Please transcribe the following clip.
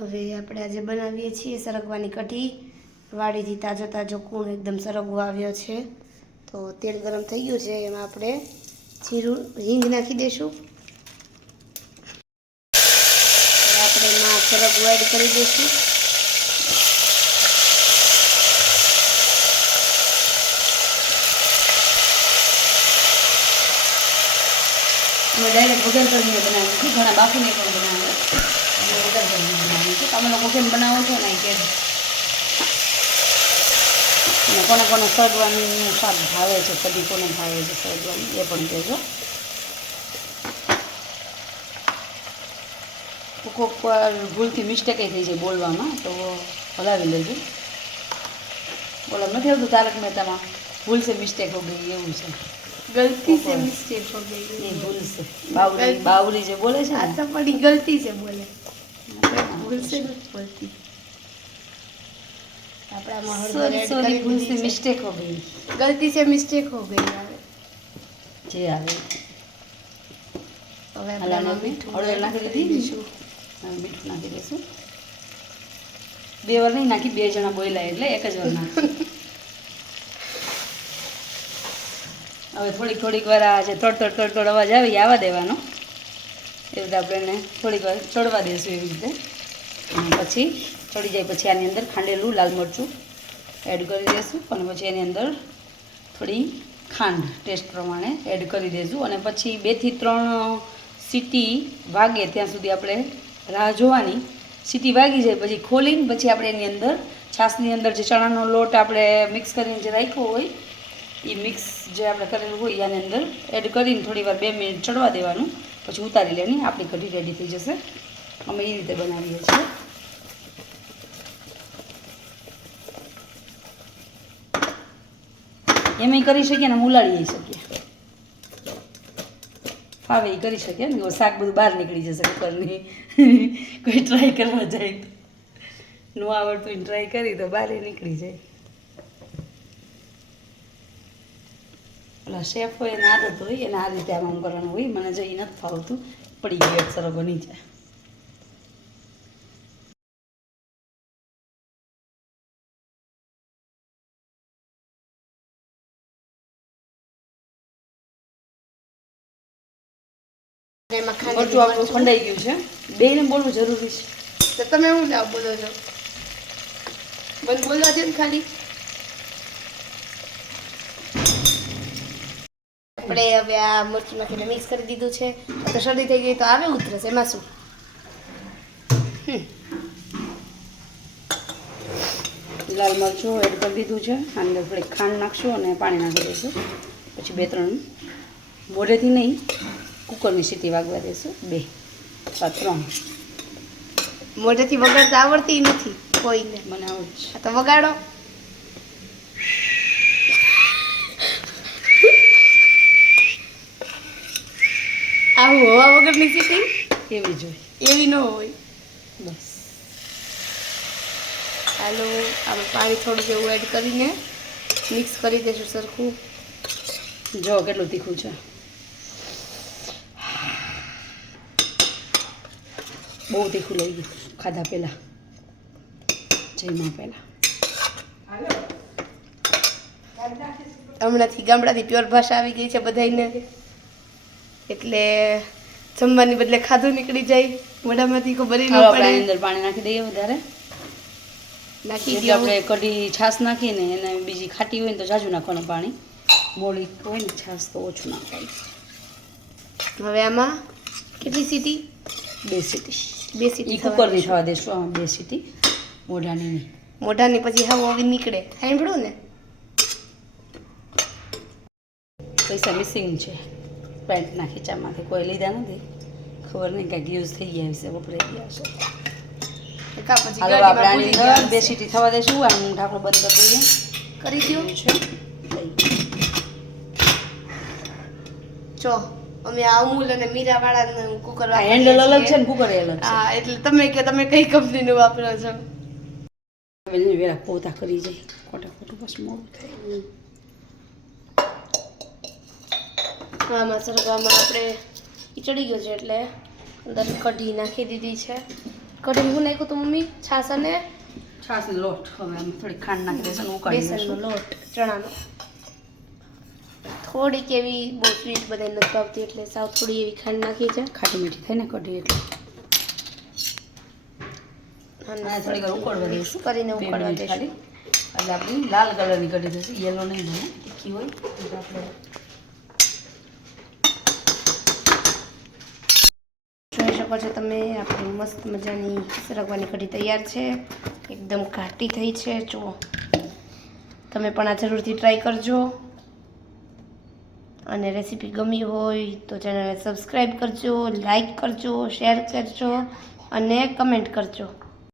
હવે આપણે આજે બનાવીએ છીએ સરગવાની કઢી. વાડીથી તાજો તાજો કૂણ એકદમ સરગવો આવ્યો છે. તો તેલ ગરમ થઈ ગયું છે, એમાં આપણે જીરું હિંગ નાખી દઈશું. આપણે એમાં સરગવો એડ કરી દઈશું. અમે ડાયરેક્ટ વગર કરીને બનાવીએ છીએ, ઘણા બાફીને પણ બનાવે. અમે વગર કરીને બનાવીએ છીએ. તમે લોકો કેમ બનાવો છો ને કે કોને કોને સરગવાનું શાક ભાવે છે, કદી કોને ભાવે છે સરગવાનું એ પણ કહેજો. કોક વાર ભૂલથી મિસ્ટેક થઈ જાય બોલવામાં, તો હલાવી લેજો. બોલો નથી આવતું તારક મહેતામાં, ભૂલ સે મિસ્ટેક હો ગઈ, એવું છે. गलती से मिस्टेक हो गई, ये भूल से बावली बावली जो बोले છે આ તો પડી ગલતી से બોલે, ભૂલ से નથી બોલતી. આપણામાં હળદર એડ સોરી કરી ભૂલ દીધી से છે. मिस्टेक हो गई, ગલતી से મિસ્ટેક હો ગઈ. જે આવે હવે હલાને આપણે મીઠું હળદર એડ નાખી કરી દીધી. હવે મીઠું નાખી દઈશું. 2 વાર નહીં નાખી, 2 જણા બોલ્યા એટલે એક જ વાર નાખી. હવે થોડીક વાર આ જે તડ અવાજ આવે એ આવવા દેવાનો. એ રીતે આપણે એને થોડીક વાર ચડવા દઈશું એવી રીતે. અને પછી ચડી જાય પછી આની અંદર ખાંડેલું લાલ મરચું એડ કરી દઈશું. અને પછી એની અંદર થોડી ખાંડ ટેસ્ટ પ્રમાણે એડ કરી દઈશું. અને પછી 2 થી 3 સીટી વાગે ત્યાં સુધી આપણે રાહ જોવાની. સીટી વાગી જાય પછી ખોલીને પછી આપણે એની અંદર છાશની અંદર જે ચણાનો લોટ આપણે મિક્સ કરીને જે રાખ્યો હોય એ મિક્સ જે આપણે કરેલું હોય એની અંદર એડ કરીને થોડી વાર 2 મિનિટ ચડવા દેવાનું. પછી ઉતારી લેવાની, આપણી કઢી રેડી થઈ જશે. અમે એ રીતે બનાવીએ છીએ. એમ કરી શકીએ ને ઉલાળી શકીએ, ફાવે એ કરી શકીએ ને. શાક બધું બહાર નીકળી જશે કુકરની. કોઈ ટ્રાય કરવા જાય તો ન આવડતું ટ્રાય કરી તો બહાર નીકળી જાય. ઓલા શેફ હોય એને આદત હોય, એને આ રીતે આમ કરવાનું હોય. મને જો એ નથી ફાવતું, પડી ગયો સરગવો નીચે. એમાં મરચું ખાંડેલું આપણું ખંડાઈ ગયું છે. બેયને બોલવું જરૂરી છે. તો તમે શું લાવ બોલો છો? મને બોલવા દે ને ખાલી. આપણે હવે આ મરચું નાખીને મિક્સ કરી દીધું છે. તો શરદી થઈ ગઈ તો આવે ઉતરશે, એમાં શું. લાલ મરચું એડ કરી દીધું છે. અંદર થોડીક ખાંડ નાખશું અને પાણી નાખી દઈશું. પછી 2-3 મોઢેથી નહીં, કુકરની સીટી વાગવા દઈશું. 2 અથવા 3. મોઢેથી વગાડતા આવડતી નથી કોઈને. મને આવડે છે. આ તો વગાડો. આવું હવા વગરની સીટી એવી જ હોય. એવી ન હોય. બસ હાલો, આપણે પાણી થોડું જેવું એડ કરીને મિક્સ કરી દઈશું સરખું. જો કેટલું તીખું છે. બહુ તીખું લઈ ગયું ખાધા પહેલાં, જઈમાં પહેલાં. હમણાંથી ગામડાથી પ્યોર ભાષા આવી ગઈ છે બધાને, એટલે જમવાની બદલે ખાધું નીકળી જાય મોઢામાંથી. ખબર ન આપણે પડે. અંદર પાણી નાખી દઈએ વધારે. નાખી એટલે દો. આપણે કઢી છાશ નાખીને એને બીજી ખાટી હોય ને તો જાજુ નાખવાનું પાણી. મોળી હોય ને છાશ તો ઓછું નાખવાનું. હવે આમાં કેટલી સીટી? 2 સીટી. 2 સીટી. એ કુકરની થવા દઈશું. આમાં 2 સીટી, મોઢાની નહીં. મોઢાની પછી હાવ આવી નીકળે. સાંભળું ને? પૈસા મિસિંગ છે પેન્ટના ખીચામાંથી, કોઈ લીધા નથી. ખબર નહીં કાંઈક યુઝ થઈ ગયા હશે, વપરાઈ ગયા હશે. કા પછી હાલો આપણે આની અંદર 2 સીટી થવા દઈશું. આનું ઢાંકણું બંધ કરી દઈએ. કરી દો છે જો અમે આ અમૂલ અને મીરા વાળા કુકર આ હેન્ડલ અલગ છે ને કુકર અલગ છે. હા, એટલે તમે કઈ કંપનીનું વાપરો છો? હવે વેલા પોતા કરી જાય, ખોટા ખોટું પછી મોડું થાય. આમાં સરગવામાં આપણે ચડી ગયો છે એટલે અંદર કઢી નાખી દીધી છે. કઢીમાં શું નાખ્યું હતું મમ્મી? છાશ અને છાશનો લોટ. હવે આમ થોડી ખાંડ નાખી દઈશું અને ઉકાળી બેસનનો દઈશું. લોટ ચણાનો. થોડીક એવી બહુ સ્વીટ બધાને નથી ભાવતી એટલે સાવ થોડી એવી ખાંડ નાખી છે. ખાટી મીઠી થાય ને કઢી એટલે. અને અને થોડીક વાર ઉકળવા દઈશું. કરીને 2 ઉકળવા મિનિટ દઈશું. ખાલી. એટલે આપણી લાલ કલરની કઢી થશે, યલો નહીં બને. તીખી હોય એટલે આપણે જોઈ શકો છો તમે આપણી મસ્ત મજાની સરગવાની કઢી તૈયાર છે. એકદમ ઘાટી થઈ છે. જુઓ, તમે પણ આ જરૂરથી ટ્રાય કરજો. અને રેસીપી ગમી હોય તો ચેનલને સબસ્ક્રાઈબ કરજો, લાઈક કરજો, શેર કરજો અને કમેન્ટ કરજો.